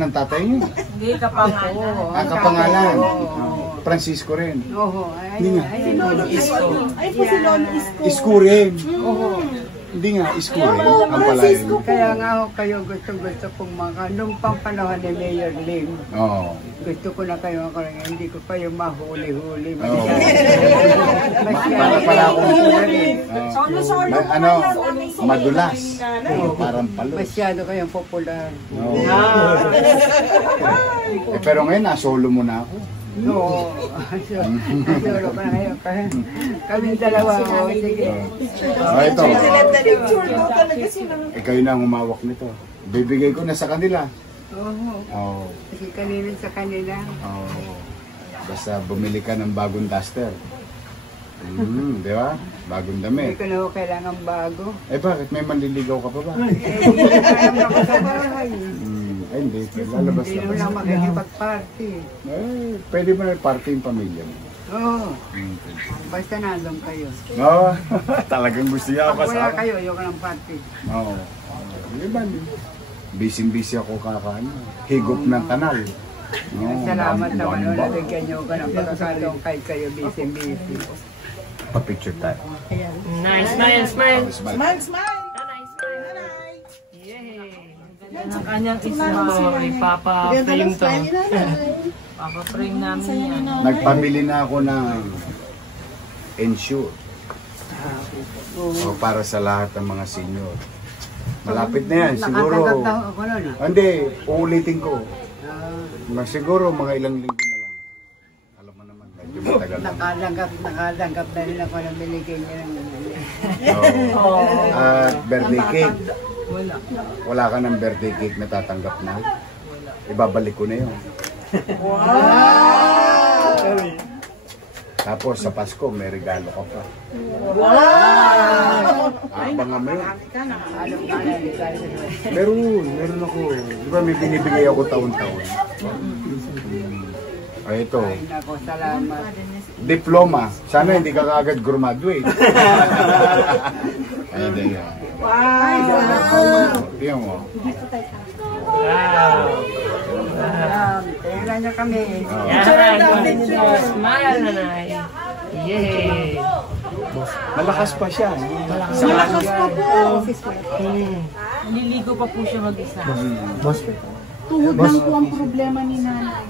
ng tatay niyo? Hindi, kapangalan. Kapangalan. Francisco rin. Oo. Hindi nga. Ay, po si Lolo Isko. Isko rin. Hindi nga, Isko rin. Ang palayan. Kaya nga ako kayo gusto kong nung pang panahon ni Mayor Lim. Oo. Gusto ko na kayo ako lang, hindi ko pa yung mahuli-huli. Para pala akong madulas. Parang palo. Masyado kayong popular. Pero ngayon, nasolo mo na ako. Oo. Solo pa na kayo. Kaming dalawa. Sige. Ito. Ikaw yun ang humawak nito. Bibigay ko na sa kanila. Oo. Kasi kanina sa kanila. Oo. Basta bumili ka ng bagong duster. Di ba? Bagong Hindi damit. ko na ako kailangan bago. Bakit? May manliligaw ka pa ba? Kaya ako sa bahay. Ay, hindi. Lalabas Hindi naman ako makikipag-party. Pwede ba party yung pamilya mo? Oo. Basta nandun kayo. Oo. Talagang gusto niya Pag ako wala kasama. kayo, ayoko ng party. Oo. Diba? Busy ako kakaano. Higop ng kanal. Salamat naman o nabigyan niyo ko ng pagkakaloong kahit kayo busy. Pa-picture tayo. Nice, smile, smile. Smile, smile! Ang kanyang story, papa-frame to. Papa-frame namin yan. Nagpamili na ako ng ensure. Para sa lahat ng mga senior. Malapit na yan, siguro. Nakatanggap na ako nun. Hindi, uulitin ko. Siguro mga ilang linggo na lang. Alam mo naman, medyo matagal na. Nakatanggap na rin ako na binigay niya ng At birthday cake. Wala. Wala ka ng birthday cake na tatanggap na. Ibabalik ko na yun. Wow! Tapos sa Pasko, may regalo ka pa. Wow! Abangan mo yun. Alam ka na, Meron ako. Di ba may binibigay ako taon-taon? Ay, ito. Ay, nako, salamat. Diploma. Sana hindi ka kaagad graduate. Ay, di yan. Wow! Tingnan mo. Wow. Tingnan niyo kami. Smile, nanay. Yay. Malakas pa siya. Malakas pa po. Nililigo pa po siya mag-isa. Tuhod lang po ang problema ni nanay.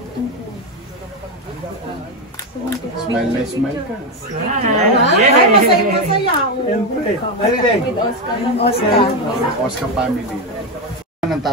Smile na smile ka. Yay. Masaya ako. Oscar family.